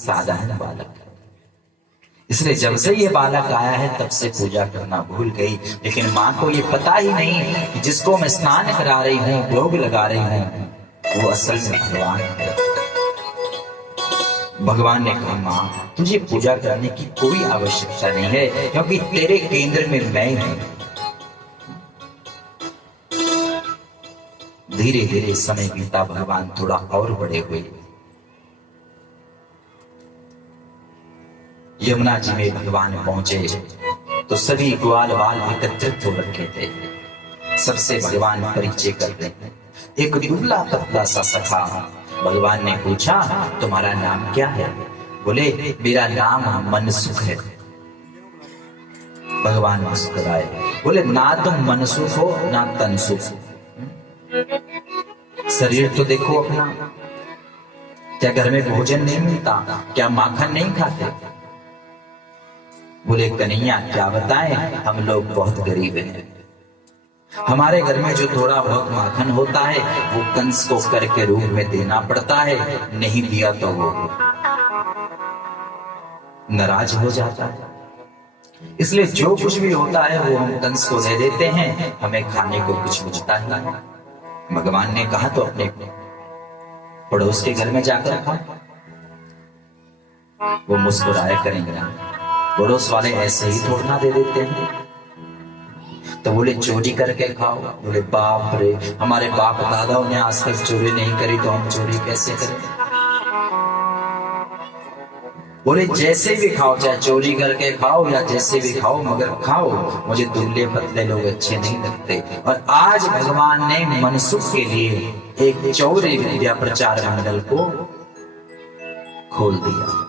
साधारण बालक है। इसलिए जब से ये बालक आया है तब से पूजा करना भूल गई। लेकिन माँ को ये पता ही नहीं कि जिसको मैं स्नान करा रही हूँ, भोग लगा रही हूँ, वो असल में भगवान है। भगवान ने कहा, माँ तुझे पूजा करने की कोई आवश्यकता नहीं है, क्योंकि तेरे केंद्र में मैं हूं। धीरे धीरे समय बीता, भगवान थोड़ा और बड़े हुए। यमुना जी में भगवान पहुंचे तो सभी ग्वाल बाल एकत्रित हो रखे थे। सबसे भगवान परिचय कर रहे हैं। एक दुबला पतला सा सखा, भगवान ने पूछा, तुम्हारा नाम क्या है? बोले, मेरा नाम मनसुख है। भगवान मुस्कुराए, बोले, ना तुम मनसुख हो ना तनसुख। शरीर तो देखो अपना, क्या घर में भोजन नहीं मिलता? क्या माखन नहीं खाते? बोले, कन्हैया क्या बताएं, हम लोग बहुत गरीब हैं। हमारे घर में जो थोड़ा बहुत माखन होता है वो कंस को कर के रूप में देना पड़ता है, नहीं दिया तो वो नाराज हो जाता है। इसलिए जो कुछ भी होता है वो हम कंस को दे देते हैं, हमें खाने को कुछ बचता ही नहीं। भगवान ने कहा, तो अपने पड़ोस के घर में जाकर खाओ। वो मुस्कुराया, करेंगे पड़ोस वाले ऐसे ही थोड़ा ना दे देते हैं। तो बोले, चोरी करके खाओ। बोले, बाप रे, हमारे बाप दादाओं ने आज तक चोरी नहीं करी तो हम चोरी कैसे करें? बोले, जैसे भी खाओ, चाहे चोरी करके खाओ या जैसे भी खाओ, मगर खाओ। मुझे दुबले पतले लोग अच्छे नहीं लगते। और आज भगवान ने मनसुख के लिए एक चौरी विद्या प्रचार मंडल को खोल दिया।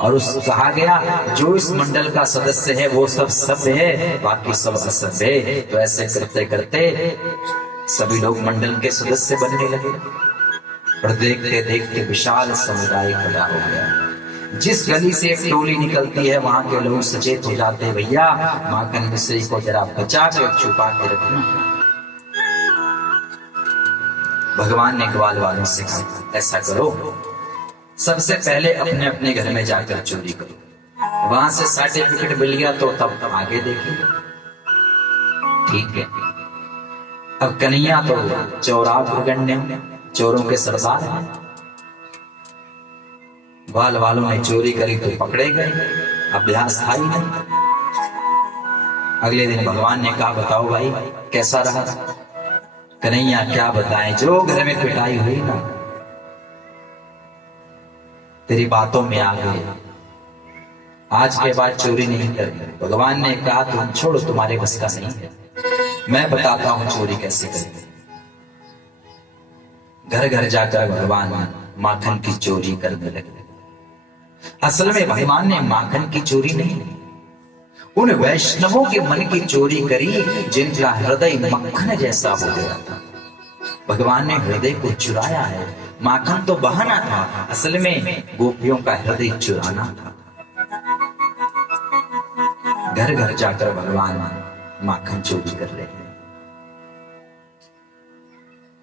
और उस कहा गया, जो इस मंडल का सदस्य है वो सब सभ्य है, बाकी सब असभ्य है। तो ऐसे करते करते सभी लोग मंडल के सदस्य बनने लगे। और देखते देखते विशाल समुदाय खड़ा हो गया। जिस गली से एक टोली निकलती है वहां के लोग सचेत हो जाते हैं, भैया माखन मिश्री को जरा बचा के छुपा के रखना। भगवान ने ग्वाल वालों से कहा, ऐसा करो, सबसे पहले अपने अपने घर में जाकर चोरी करो, वहां से सर्टिफिकेट मिल गया तो तब आगे देखेंगे। ठीक है। अब कन्हैया तो चोराव प्रगण्य, चोरों के सरदार हैं। ग्वाल वालों ने चोरी करी तो पकड़े गए, अभ्यास था ही नहीं। अगले दिन भगवान ने कहा, बताओ भाई कैसा रहा? कन्हैया क्या बताएं, जो घर में पिटाई हुई ना, तेरी बातों में आ गए, आज के बाद चोरी नहीं करनी। भगवान ने कहा, तुम छोड़ो, तुम्हारे बस का नहीं है, मैं बताता हूं चोरी कैसे करनी। घर घर जाकर भगवान माखन की चोरी करने लगे। असल में भगवान ने माखन की चोरी नहीं, उन वैष्णवों के मन की चोरी करी जिनका हृदय मक्खन जैसा हो गया था। भगवान ने हृदय को चुराया है। माखन तो बहाना था, असल में गोपियों का हृदय चुराना था। घर घर जाकर भगवान माखन चोरी कर लेते हैं।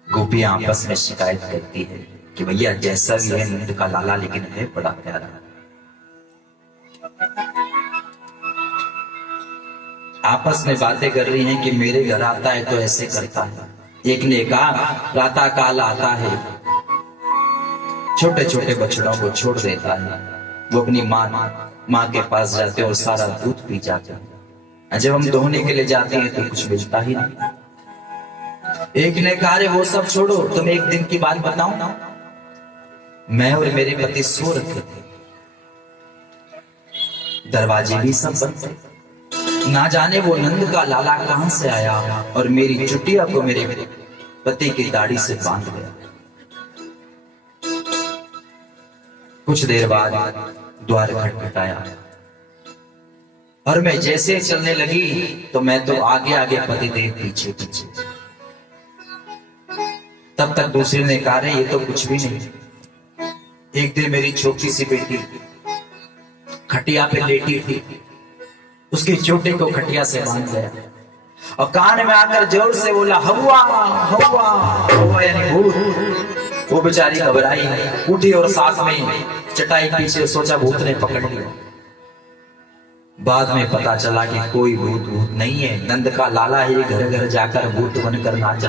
गोपियां आपस में शिकायत करती है कि भैया जैसा भी है नंद का लाला, लेकिन है बड़ा प्यारा। आपस में बातें कर रही हैं कि मेरे घर आता है तो ऐसे करता है। एक ने कहा, प्रातः काल आता है, छोटे छोटे बछड़ों को छोड़ देता है, वो अपनी माँ के पास जाते और सारा दूध पी जाते हैं। जब हम दोहने के लिए जाते हैं तो कुछ मिलता ही नहीं। एक ने कहा, वो सब छोड़ो, तुम एक दिन की बात बताऊं ना, मैं और मेरे पति सो रखे थे, दरवाजे भी सब बंद थे, ना जाने वो नंद का लाला कहां से आया और मेरी चुटिया को मेरे पति की दाढ़ी से बांध गया। कुछ देर बाद द्वार खटखटाया और मैं जैसे चलने लगी तो मैं तो आगे आगे, पति देव पीछे पीछे। तब तक दूसरे ने कहा, ये तो कुछ भी नहीं। एक दिन मेरी छोटी सी बेटी खटिया पे लेटी थी, उसकी चोटी को खटिया से बांध गया और कान में आकर जोर से बोला, हवा हवा हवा, यानी भूत। वो बेचारी घबराई, उठी और साथ में चटाई पीछे, सोचा भूत ने पकड़ लिया। बाद में पता चला कि कोई भूत नहीं है, नंद का लाला ही घर घर जाकर भूत बनकर नाच रहा।